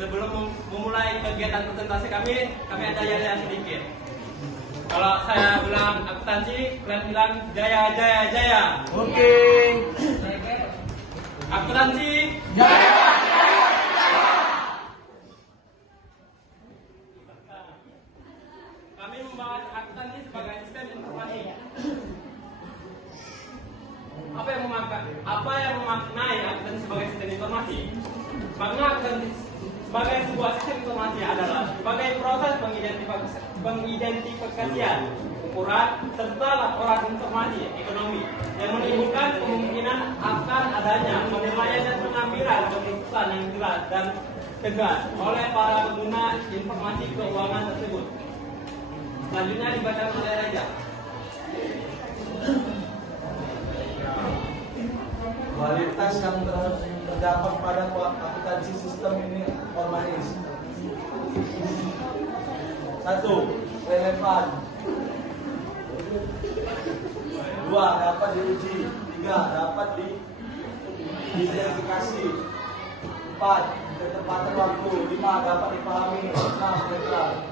sebelum memulai kegiatan presentasi kami ada jaya sedikit. Kalau saya bilang akuntansi, kalian bilang jaya jaya jaya. Oke. Akuntansi. Jaya. Kami membahas akuntansi sebagai sistem informasi. Apa yang memaknai akuntansi sebagai sistem informasi? Makna akuntansi sebagai sebuah sistem informasi adalah sebagai proses pengidentifikasian, ukuran, serta laporan informasi ekonomi yang menimbulkan kemungkinan akan adanya penilaian dan pengambilan keputusan yang jelas dan tegas oleh para pengguna informasi keuangan tersebut. Selanjutnya dibacakan oleh Raja. Kualitas yang terdapat pada akuntansi sistem ini formalis. 1. Relevan. 2. Dapat diuji. 3. Dapat diidentifikasi. 4. Ketepatan waktu. 5. Dapat dipahami. 6. Netral.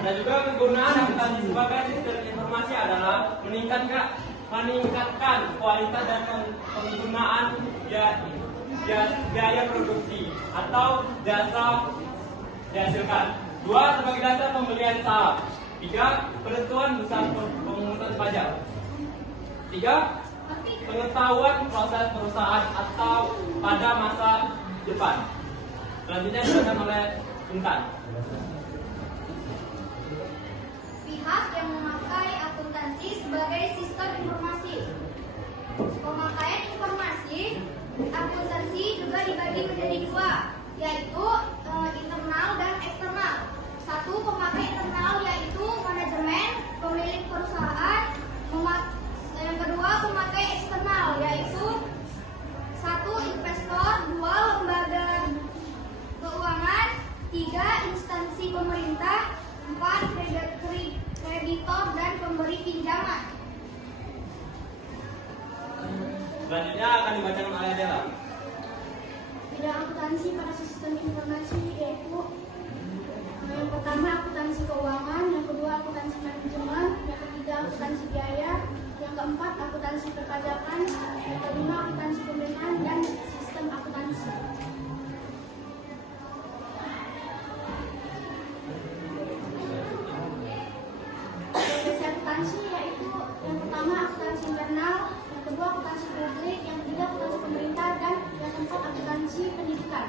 Dan juga kegunaan akuntansi sebagai sistem informasi adalah meningkatkan kualitas dan penggunaan biaya produksi atau jasa dihasilkan. 2. Sebagai dasar pembelian saham. 3. Penentuan besar pemungutan pajak. 3. Pengetahuan proses perusahaan atau pada masa depan. Selanjutnya dilakukan oleh Intan. Pihak yang memakai akuntansi sebagai sistem informasi. Pemakaian informasi akuntansi juga dibagi menjadi dua, yaitu internal dan eksternal. 1. Pemakai internal yaitu manajemen, pemilik perusahaan. Yang kedua, pemakai eksternal yaitu 1. Investor, 2. Lembaga keuangan, 3. Instansi pemerintah, 4. Kreditor dan pemberi pinjaman. Selanjutnya akan dibacakan oleh Adela. Bidang akuntansi pada sistem informasi yaitu yang pertama akuntansi keuangan, yang kedua akuntansi manajemen, yang ketiga akuntansi biaya, yang keempat akuntansi perpajakan, yang kelima akuntansi pemerintahan dan sistem akuntansi. Profesi akuntansi yaitu yang pertama akuntansi internal, yang kedua akuntansi publik, yang ketiga akuntansi pemerintah, dan yang keempat akuntansi pendidikan.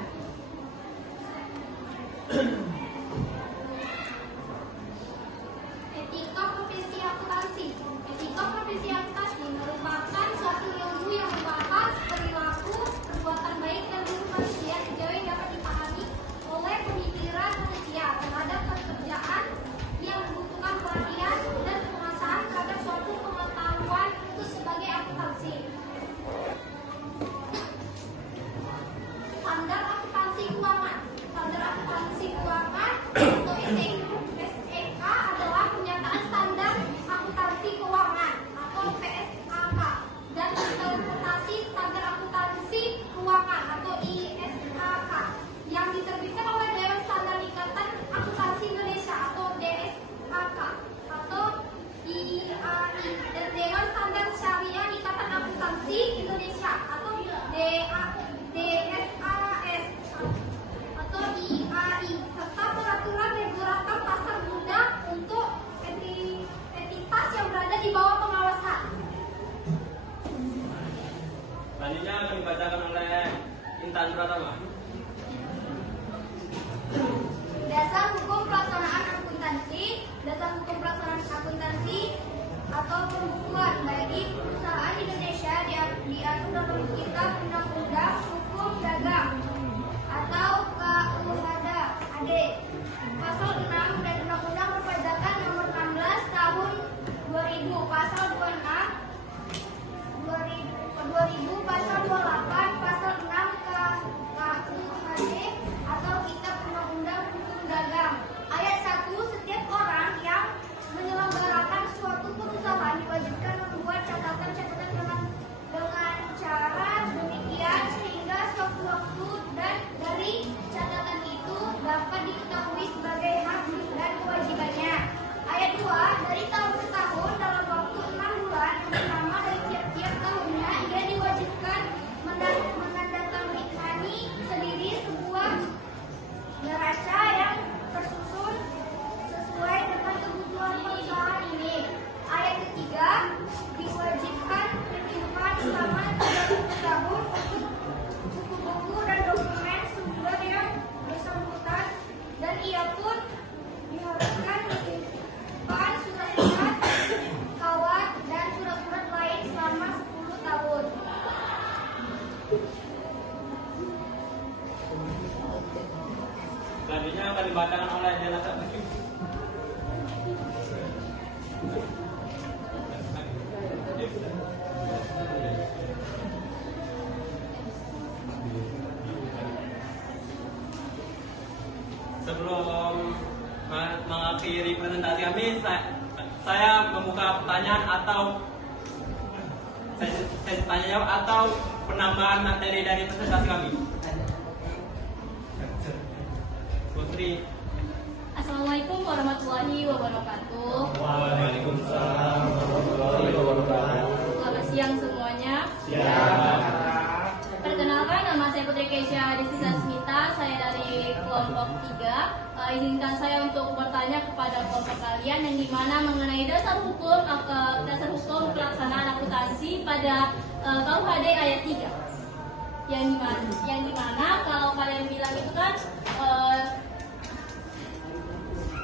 Etika profesi akuntansi. Etika profesi akuntansi merupakan suatu ilmu yang membahas perilaku, perbuatan baik dan buruk manusia sejauh yang dapat dipahami oleh pemikiran manusia terhadap pekerjaan yang membutuhkan perhatian dan penguasaan terhadap suatu pengetahuan itu sebagai akuntansi. Standar akuntansi keuangan. Standar akuntansi keuangan atau SEK adalah pernyataan standar akuntansi keuangan atau PSAK dan interpretasi standar akuntansi keuangan atau ISAK yang diterbitkan oleh Dewan Standar Ikatan Akuntansi Indonesia atau DSAK atau IIAI dan Dewan Standar Syariah Ikatan Akuntansi Indonesia atau DSAS atau IIAI serta peraturan regulator pasar modal untuk entitas yang berada di bawah pengawasan. Selanjutnya akan dibacakan oleh Intan Pratama. Dasar hukum pelaksanaan akuntansi. Dasar hukum pelaksanaan akuntansi atau pembukuan bagi perusahaan Indonesia diatur dalam Kitab Undang-Undang Hukum Dagang atau KUHD AD pasal 6 dan Undang-Undang Perpajakan nomor 16 tahun 2000 pasal 2000 pasal 28 pasal 6 KUHD atau Kitab Undang-Undang Hukum Dagang ayat 1. Setiap orang yang menyelenggarakan suatu perusahaan diwajibkan membuat catatan dengan cara demikian sehingga sewaktu-waktu mengakhiri presentasi kami, saya membuka pertanyaan atau saya tanya jawab atau penambahan materi dari presentasi kami. Putri. Assalamualaikum warahmatullahi wabarakatuh. Waalaikumsalam warahmatullahi wabarakatuh. Selamat siang semuanya. Perkenalkan, nama saya Putri Keisha Destisa Smita. Saya dari kelompok 3. Izinkan saya untuk bertanya kepada kelompok kalian yang dimana mengenai dasar hukum pelaksanaan akuntansi pada KUHD ayat 3. Yang dimana kalau kalian bilang itu kan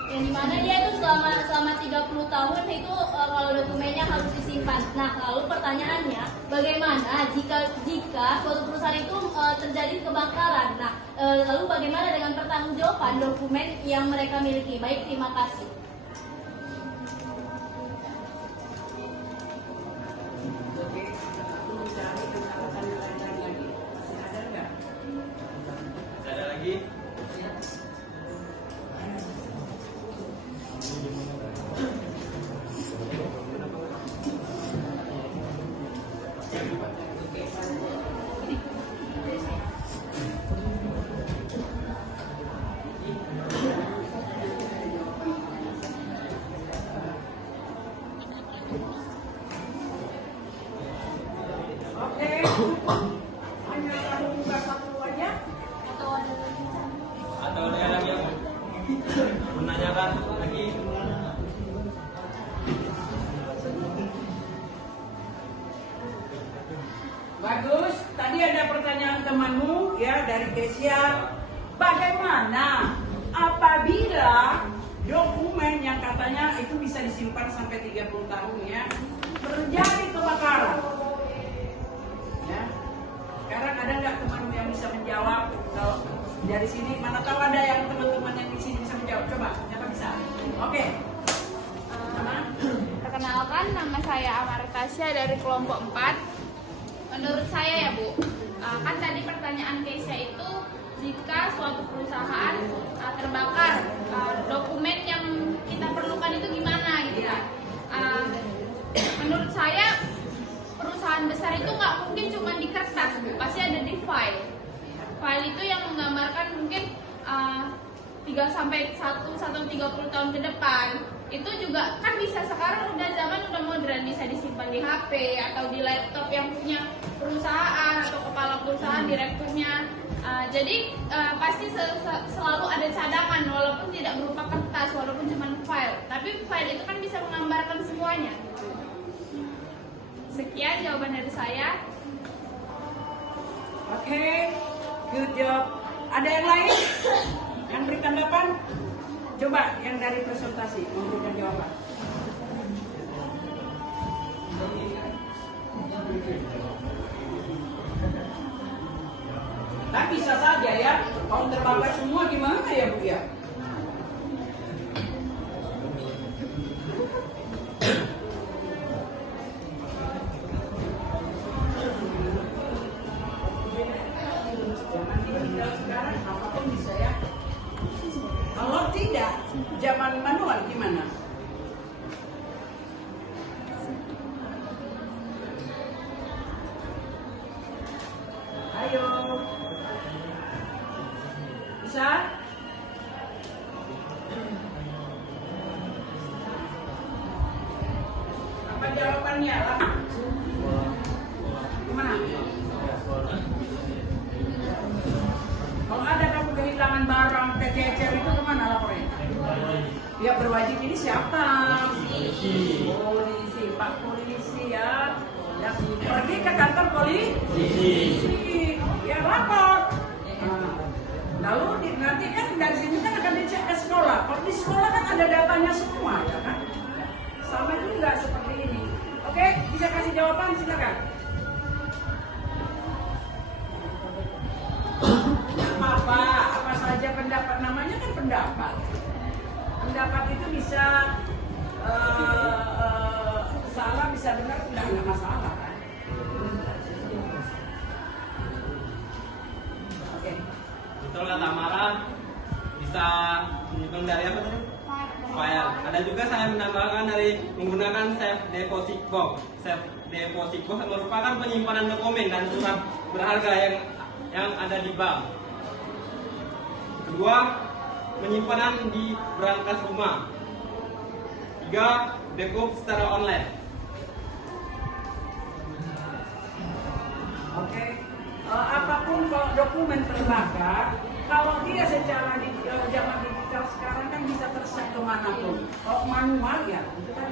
yang dimana dia itu selama 30 tahun itu kalau dokumennya harus disimpan. Nah, lalu pertanyaannya, bagaimana jika suatu perusahaan itu terjadi kebakaran? Nah, lalu bagaimana dengan pertanggungjawaban dokumen yang mereka miliki? Baik, terima kasih. Ada lagi? Oke, hanya buka satu aja. Atau ada lagi yang menanyakan lagi? Bagus. Tadi ada pertanyaan temanmu ya dari Kesia. Bagaimana apabila dokumen yang katanya itu bisa disimpan sampai 30 tahun ya terjadi kebakaran? Ya. Sekarang ada nggak temanmu yang bisa menjawab? Kalau dari sini mana tahu ada yang teman-teman yang di sini bisa menjawab. Coba, siapa bisa? Oke. Perkenalkan, nama saya Amartasya dari kelompok 4. Menurut saya ya Bu, kan tadi pertanyaan Keisha itu jika suatu perusahaan terbakar, dokumen yang kita perlukan itu gimana gitu kan. Menurut saya perusahaan besar itu nggak mungkin cuma di kertas Bu, pasti ada di file. File itu yang menggambarkan mungkin 1 atau 30 tahun ke depan. Itu juga kan bisa, sekarang udah zaman udah modern, bisa disimpan di HP atau di laptop yang punya perusahaan atau kepala perusahaan, direkturnya. Jadi pasti selalu ada cadangan walaupun tidak berupa kertas, walaupun cuma file. Tapi file itu kan bisa menggambarkan semuanya. Sekian jawaban dari saya. Oke, good job. Ada yang lain yang beri tanggapan? Coba yang dari presentasi memberikan jawaban. Nah, bisa saja ya, kalau terbakar semua gimana ya Bu ya? Zaman digital sekarang apapun bisa ya. Kalau tidak, zaman manual gimana? Ayo. Bisa? Apa jawabannya? Gimana? Kalau ada kamu kehilangan barang, kececer itu kemana lapornya? Ya berwajib ini siapa? Polisi, Pak Polisi ya. Ya, pergi ke kantor polisi. Ya lapor. Nah, lalu nanti kan dari sini kan akan dicek ke sekolah. Kalau di sekolah kan ada datanya semua, ya kan? Sama juga seperti ini. Oke, bisa kasih jawaban silakan. Apa saja pendapat, namanya kan pendapat. Pendapat itu bisa salah, bisa benar, tidak ada masalah kan. Oke. Betul kata Mara, bisa menghitung dari apa tadi? File saya menambahkan dari menggunakan safe deposit box. Safe deposit box merupakan penyimpanan dokumen dan surat berharga yang ada di bank. Kedua, penyimpanan di berangkas rumah. Tiga, backup secara online. Oke. Apapun kalau dokumen terbakar, kalau dia secara zaman digital sekarang kan bisa tersebar kemanapun. Kalau manual ya itu kan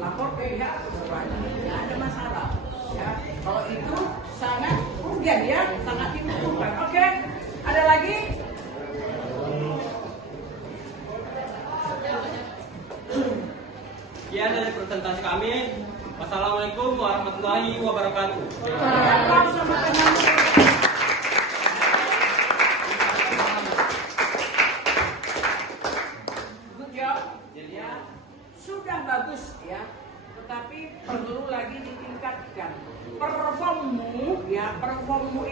lapor ke pihak tidak ada masalah. Ya, kalau itu sangat urgen ya, sangat dibutuhkan. Oke, ada lagi? Sekian dari presentasi kami. Wassalamualaikum warahmatullahi wabarakatuh. Salam sama teman. Good job. Ya, sudah bagus ya, tetapi perlu lagi ditingkatkan. Performmu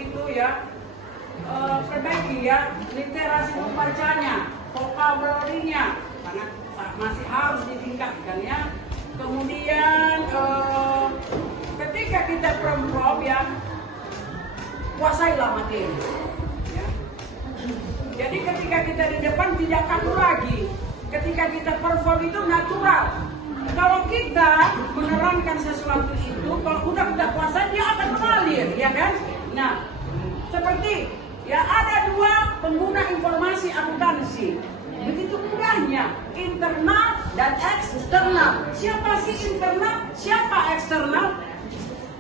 itu ya, perbaiki ya, literasi membacanya, vocabulary-nya, sangat masih harus ditingkatkan ya. Kemudian ketika kita perform ya, kuasailah materi. Ya. Jadi ketika kita di depan tidak kaku lagi. Ketika kita perform itu natural. Kalau kita menerangkan sesuatu itu, kalau udah kita kuasai dia akan mengalir, ya kan? Nah, seperti ya ada dua pengguna informasi akuntansi. Begitu mudahnya, internal dan eksternal. Siapa sih internal, siapa eksternal?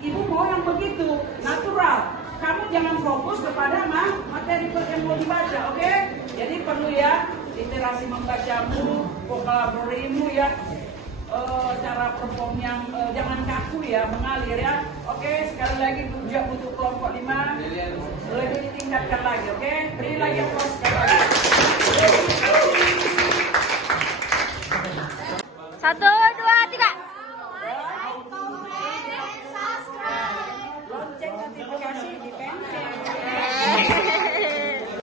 Ibu mau yang begitu, natural. Kamu jangan fokus kepada materi yang mau dibaca, oke? Jadi perlu ya, literasi membacamu, vocabulary-mu ya, cara perform yang jangan kaku ya, mengalir ya. Oke, sekali lagi butuh kelompok 5, lebih ditingkatkan lagi, oke? Beri lagi applause sekali lagi.